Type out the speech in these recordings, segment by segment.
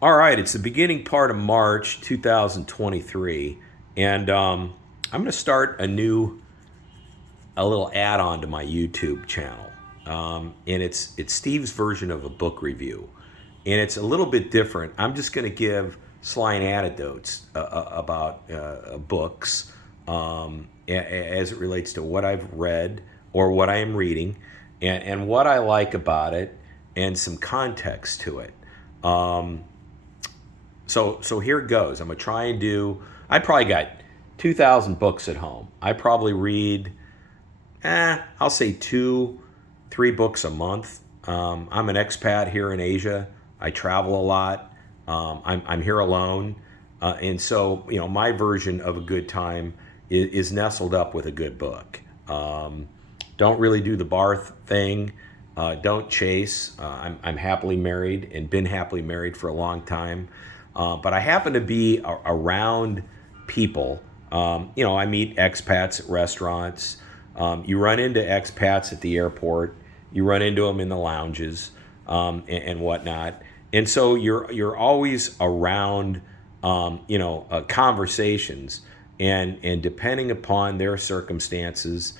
All right, it's the beginning part of March 2023, and I'm going to start a little add-on to my YouTube channel, and it's Steve's version of a book review, and it's a little bit different. I'm just going to give sly anecdotes about books as it relates to what I've read or what I am reading, and what I like about it, and some context to it. So here it goes. I'm gonna try and do. I probably got 2,000 books at home. I probably read, I'll say two, three books a month. I'm an expat here in Asia. I travel a lot. I'm here alone, and so my version of a good time is nestled up with a good book. Don't really do the thing. Don't chase. I'm happily married and been happily married for a long time. But I happen to be around people. I meet expats at restaurants. You run into expats at the airport. You run into them in the lounges and whatnot. And so you're always around, conversations, and depending upon their circumstances,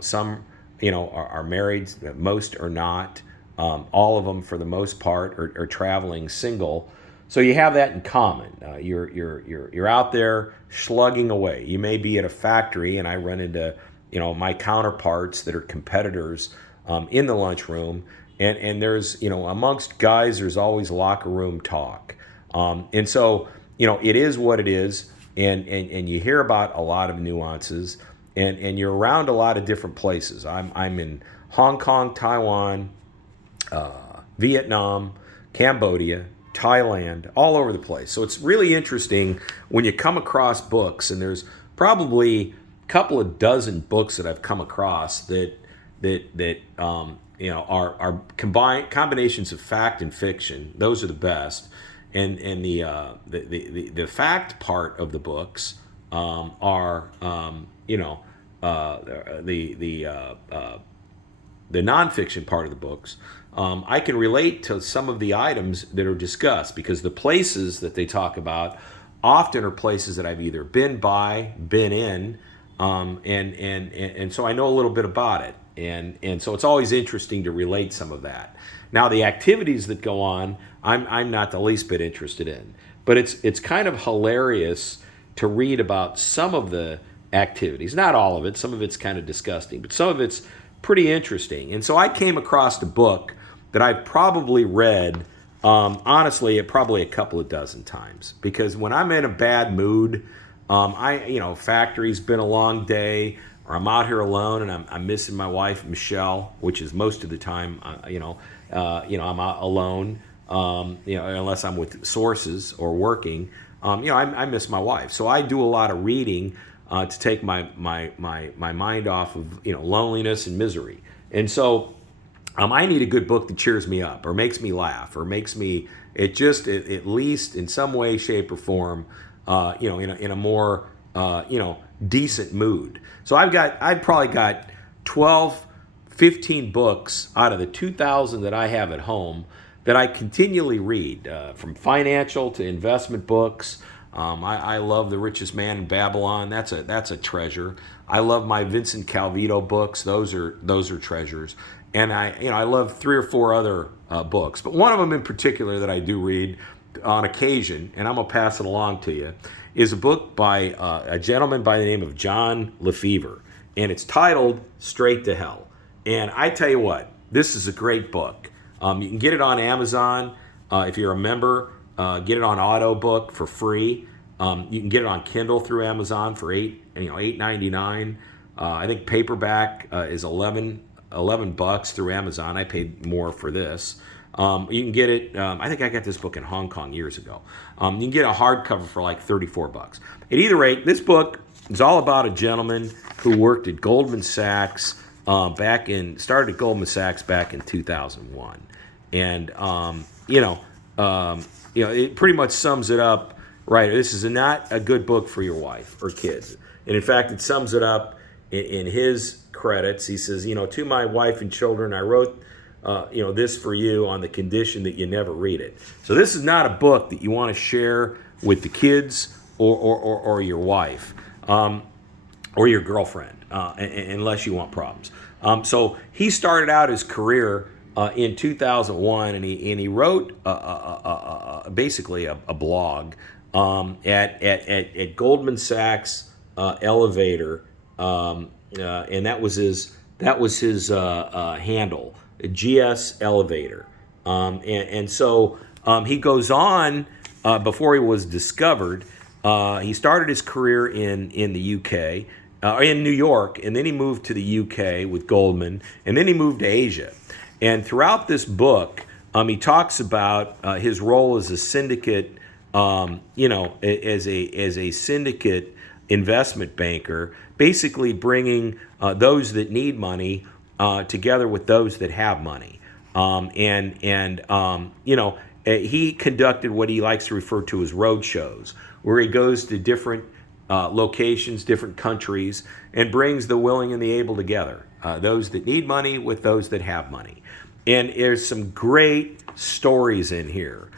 some are married, most are not. All of them, for the most part, are traveling single. So you have that in common. You're out there slugging away. You may be at a factory, and I run into my counterparts that are competitors in the lunchroom, and there's amongst guys there's always locker room talk, and so it is what it is, and you hear about a lot of nuances, and you're around a lot of different places. I'm in Hong Kong, Taiwan, Vietnam, Cambodia, Thailand, all over the place. So it's really interesting when you come across books, and there's probably a couple of dozen books that I've come across that are combinations of fact and fiction. Those are the best, and the fact part of the books are the nonfiction part of the books. I can relate to some of the items that are discussed because the places that they talk about often are places that I've either been in, and so I know a little bit about it, and so it's always interesting to relate some of that. Now the activities that go on, I'm not the least bit interested in, but it's kind of hilarious to read about some of the activities. Not all of it. Some of it's kind of disgusting, but some of it's pretty interesting. And so I came across a book that I've probably read, honestly, probably a couple of dozen times. Because when I'm in a bad mood, factory's been a long day, or I'm out here alone and I'm missing my wife Michelle, which is most of the time, I'm out alone, unless I'm with sources or working. I miss my wife, so I do a lot of reading to take my mind off of loneliness and misery. And so I need a good book that cheers me up or makes me laugh or makes me at least in some way, shape, or form, in a more decent mood. So I've probably got 12, 15 books out of the 2,000 that I have at home that I continually read, from financial to investment books. I love The Richest Man in Babylon. That's a treasure. I love my Vincent Calvito books. Those are treasures. And I love three or four other books, but one of them in particular that I do read on occasion, and I'm gonna pass it along to you, is a book by a gentleman by the name of John Lefevre, and it's titled Straight to Hell. And I tell you what, this is a great book. You can get it on Amazon if you're a member. Get it on audiobook for free. You can get it on Kindle through Amazon for $8.99. I think paperback is $11 through Amazon. I paid more for this. You can get it. I think I got this book in Hong Kong years ago. You can get a hardcover for like $34. At either rate, this book is all about a gentleman who worked at Goldman Sachs started at Goldman Sachs back in 2001, and it pretty much sums it up. Right, this is not a good book for your wife or kids, and in fact, it sums it up in his credits. He says, to my wife and children, I wrote this for you on the condition that you never read it. So this is not a book that you want to share with the kids or your wife or your girlfriend, unless you want problems. So he started out his career in 2001, and he wrote basically a blog at Goldman Sachs elevator, and that was his handle, GS elevator, and so he goes on before he was discovered. He started his career in the UK. In New York, and then he moved to the UK with Goldman, and then he moved to Asia. And throughout this book, he talks about his role as a syndicate, as a syndicate investment banker, basically bringing those that need money together with those that have money. He conducted what he likes to refer to as roadshows, where he goes to different locations, different countries, and brings the willing and the able together, those that need money with those that have money. And there's some great stories in here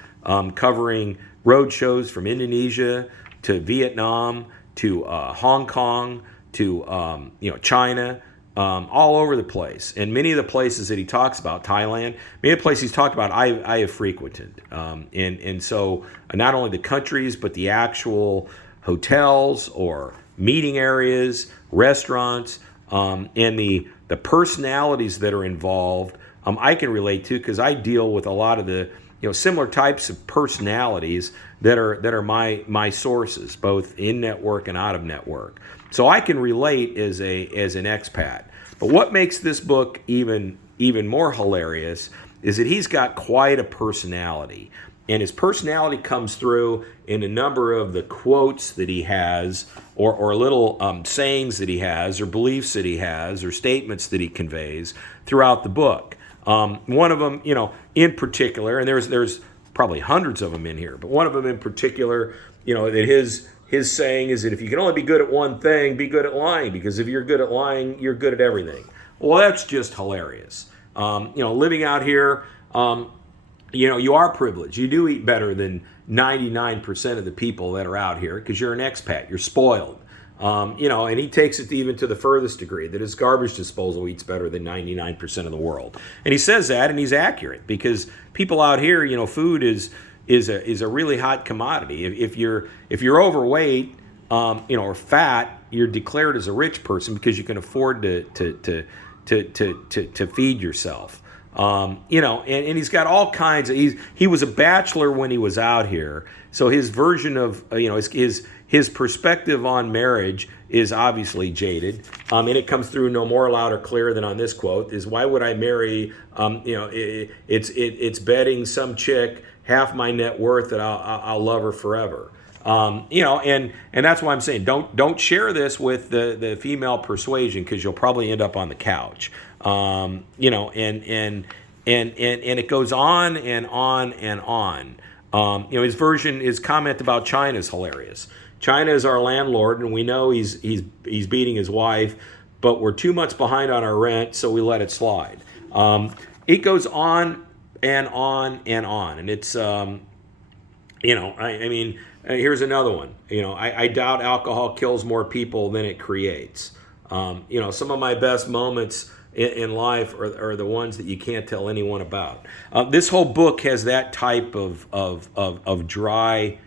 covering road shows from Indonesia to Vietnam to Hong Kong to China, all over the place. And many of the places that he talks about, Thailand, many of the places he's talked about, I have frequented. And so not only the countries, but the actual hotels or meeting areas, restaurants, and the personalities that are involved, I can relate to, because I deal with a lot of the similar types of personalities that are my sources, both in network and out of network. So I can relate as an expat. But what makes this book even more hilarious is that he's got quite a personality. And his personality comes through in a number of the quotes that he has, or little sayings that he has, or beliefs that he has, or statements that he conveys throughout the book. One of them, in particular, and there's probably hundreds of them in here, but one of them in particular, that his saying is that if you can only be good at one thing, be good at lying, because if you're good at lying, you're good at everything. Well, that's just hilarious. Living out here, you are privileged. You do eat better than 99% of the people that are out here because you're an expat. You're spoiled. And he takes it even to the furthest degree that his garbage disposal eats better than 99% of the world. And he says that, and he's accurate, because people out here, food is a really hot commodity. If you're overweight, or fat, you're declared as a rich person because you can afford to feed yourself. And he's got all kinds of, he was a bachelor when he was out here. So his version of, his perspective on marriage is obviously jaded. And it comes through no more loud or clear than on this quote, is why would I marry, it's betting some chick half my net worth that I'll love her forever. And that's why I'm saying don't share this with the female persuasion, because you'll probably end up on the couch. And it goes on and on and on. His comment about China is hilarious. China is our landlord, and we know he's beating his wife, but we're 2 months behind on our rent, so we let it slide. It goes on and on and on, and it's here's another one. I doubt alcohol kills more people than it creates. Some of my best moments in life are the ones that you can't tell anyone about. This whole book has that type of dry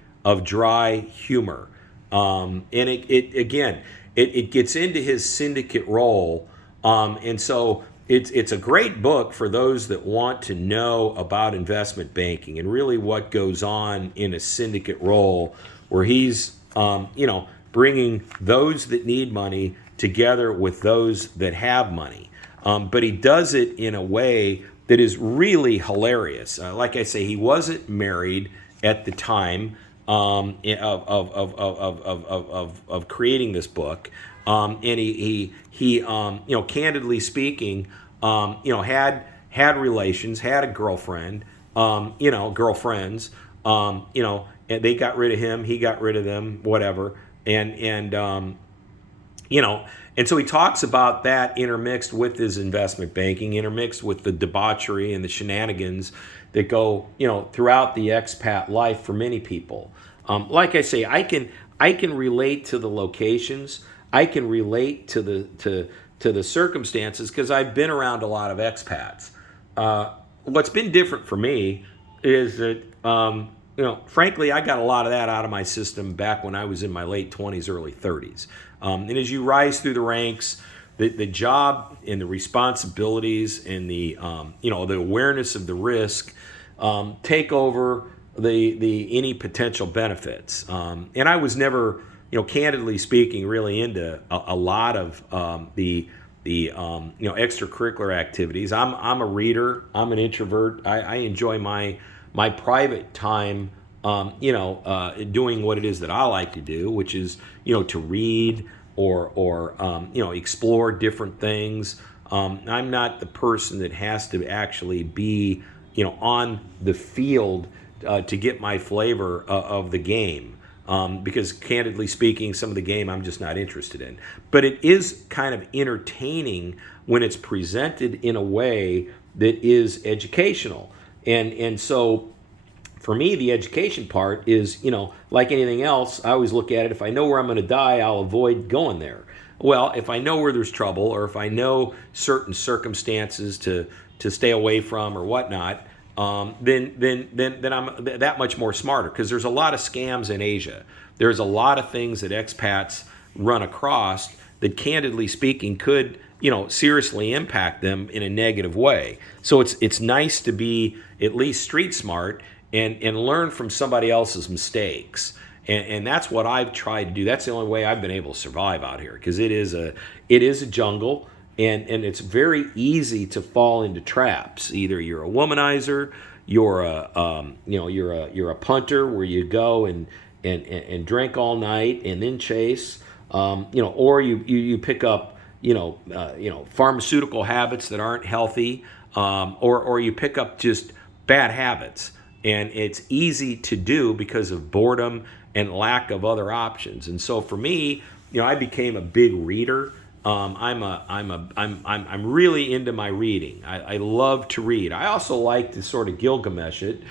humor, and it gets into his syndicate role, and so it's a great book for those that want to know about investment banking and really what goes on in a syndicate role, where he's bringing those that need money together with those that have money. But he does it in a way that is really hilarious. Like I say, he wasn't married at the time of creating this book, and he candidly speaking, had relations, had a girlfriend, girlfriends, and they got rid of him, he got rid of them, whatever, and you know, and so he talks about that intermixed with his investment banking, intermixed with the debauchery and the shenanigans that go, throughout the expat life for many people. Like I say, I can relate to the locations. I can relate to the circumstances because I've been around a lot of expats. What's been different for me is that frankly, I got a lot of that out of my system back when I was in my late 20s, early 30s. And as you rise through the ranks, the job and the responsibilities and the awareness of the risk take over the any potential benefits. And I was never, candidly speaking, really into a lot of the extracurricular activities. I'm a reader. I'm an introvert. I enjoy my private time, doing what it is that I like to do, which is, to read or explore different things. I'm not the person that has to actually be, on the field to get my flavor of the game. Because candidly speaking, some of the game I'm just not interested in. But it is kind of entertaining when it's presented in a way that is educational. And so for me, the education part is, like anything else, I always look at it, if I know where I'm going to die, I'll avoid going there. Well, if I know where there's trouble or if I know certain circumstances to stay away from or whatnot, then I'm that much more smarter because there's a lot of scams in Asia. There's a lot of things that expats run across that, candidly speaking, could seriously impact them in a negative way. So it's nice to be at least street smart and learn from somebody else's mistakes. And that's what I've tried to do. That's the only way I've been able to survive out here because it is a jungle. And it's very easy to fall into traps. Either you're a womanizer, you're a punter where you go and drink all night and then chase, or you pick up pharmaceutical habits that aren't healthy, or you pick up just bad habits. And it's easy to do because of boredom and lack of other options. And so for me, I became a big reader. I'm really into my reading. I love to read. I also like to sort of Gilgamesh it.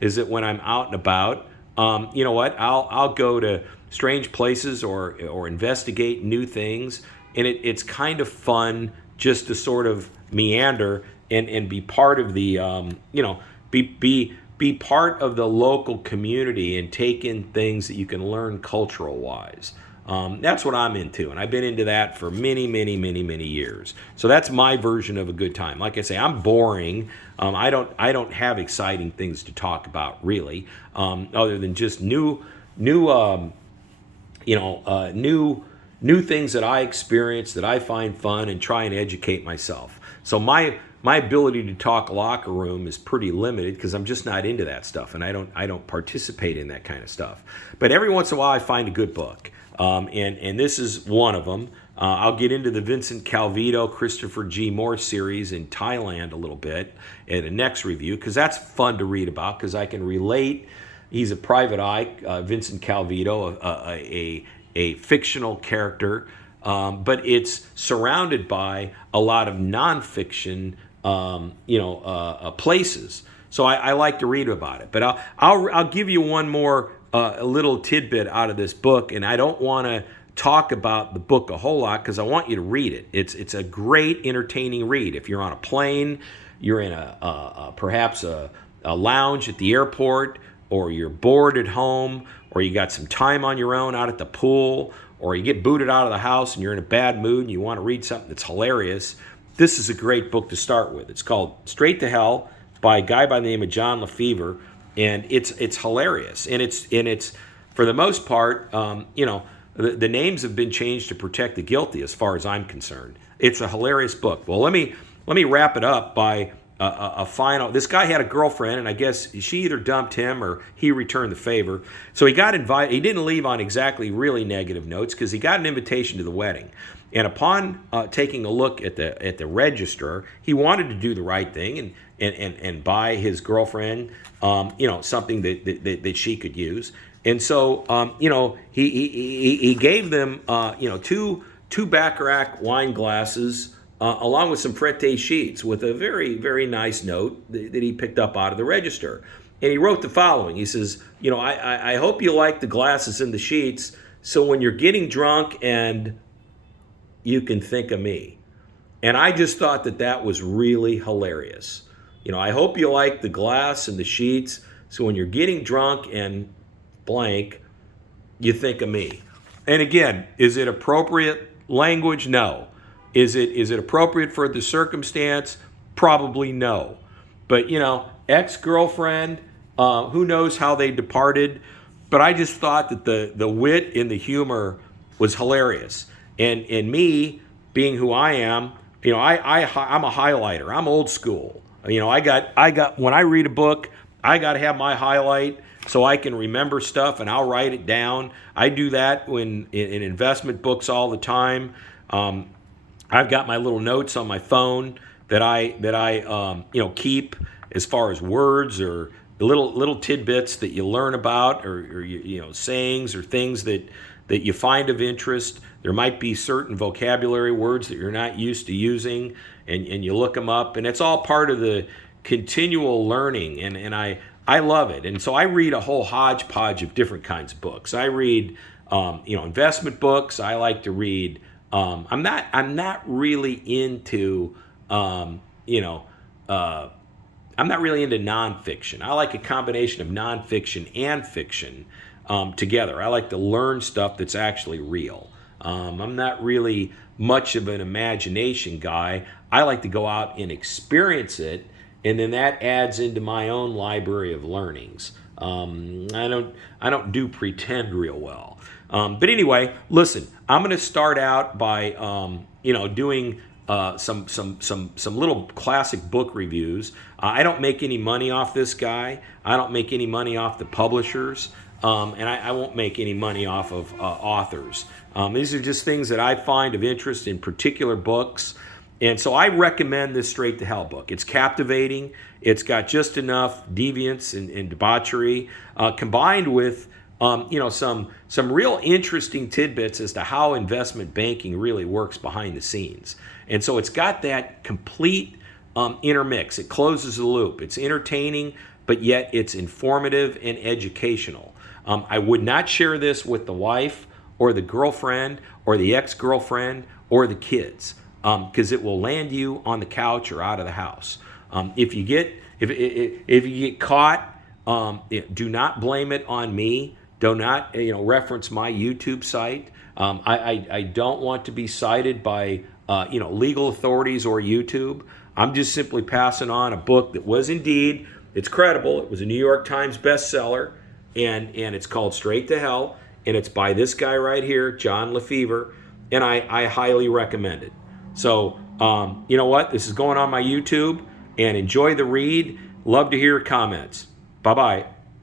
Is that when I'm out and about, I'll go to strange places or investigate new things, and it's kind of fun just to sort of meander and be part of the be part of the local community and take in things that you can learn cultural wise. That's what I'm into, and I've been into that for many, many, many, many years. So that's my version of a good time. Like I say, I'm boring. I don't have exciting things to talk about really, other than just new things that I experience that I find fun and try and educate myself. So my ability to talk locker room is pretty limited because I'm just not into that stuff, and I don't participate in that kind of stuff. But every once in a while, I find a good book. And this is one of them. I'll get into the Vincent Calvito, Christopher G. Morse series in Thailand a little bit at a next review because that's fun to read about because I can relate. He's a private eye, Vincent Calvito, a fictional character, but it's surrounded by a lot of nonfiction, places. So I like to read about it. But I'll give you one more a little tidbit out of this book, and I don't want to talk about the book a whole lot because I want you to read it. It's a great, entertaining read. If you're on a plane, you're in perhaps a lounge at the airport, or you're bored at home, or you got some time on your own out at the pool, or you get booted out of the house and you're in a bad mood and you want to read something that's hilarious, this is a great book to start with. It's called Straight to Hell by a guy by the name of John Lefevre. And it's hilarious, and it's for the most part, the names have been changed to protect the guilty, as far as I'm concerned. It's a hilarious book. Well, let me wrap it up by a final. This guy had a girlfriend, and I guess she either dumped him or he returned the favor. So he got invited. He didn't leave on exactly really negative notes because he got an invitation to the wedding. And upon taking a look at the register, he wanted to do the right thing and buy his girlfriend, something that she could use. And so, he gave them, 2 Baccarat wine glasses, along with some Prete sheets with a very, very nice note that he picked up out of the register. And he wrote the following. He says, I hope you like the glasses and the sheets, so when you're getting drunk and you can think of me. And I just thought that was really hilarious. I hope you like the glass and the sheets, so when you're getting drunk and blank, you think of me. And again, is it appropriate language? No. Is it appropriate for the circumstance? Probably no. But, ex-girlfriend, who knows how they departed, but I just thought that the wit and the humor was hilarious. And me, being who I am, I'm a highlighter. I'm old school. I got when I read a book, I got to have my highlight so I can remember stuff, and I'll write it down. I do that in investment books all the time. I've got my little notes on my phone that I keep as far as words or the little tidbits that you learn about, or sayings or things that you find of interest. There might be certain vocabulary words that you're not used to using, and you look them up, and it's all part of the continual learning, and I love it. And so I read a whole hodgepodge of different kinds of books. I read investment books. I like to read. I'm not really into I'm not really into nonfiction. I like a combination of nonfiction and fiction together. I like to learn stuff that's actually real. I'm not really much of an imagination guy. I like to go out and experience it, and then that adds into my own library of learnings. I don't do pretend real well. But anyway, listen, I'm going to start out by doing some little classic book reviews. I don't make any money off this guy. I don't make any money off the publishers, and I won't make any money off of authors. These are just things that I find of interest in particular books. And so I recommend this Straight to Hell book. It's captivating. It's got just enough deviance and debauchery, combined with some real interesting tidbits as to how investment banking really works behind the scenes. And so it's got that complete intermix. It closes the loop. It's entertaining, but yet it's informative and educational. I would not share this with the wife or the girlfriend or the ex-girlfriend or the kids, because it will land you on the couch or out of the house. If you get caught, do not blame it on me. Do not reference my YouTube site. I don't want to be cited by legal authorities or YouTube. I'm just simply passing on a book that was indeed, it's credible. It was a New York Times bestseller, and it's called Straight to Hell, and it's by this guy right here, John Lefevre, and I highly recommend it. So, you know what? This is going on my YouTube, and enjoy the read. Love to hear your comments. Bye-bye.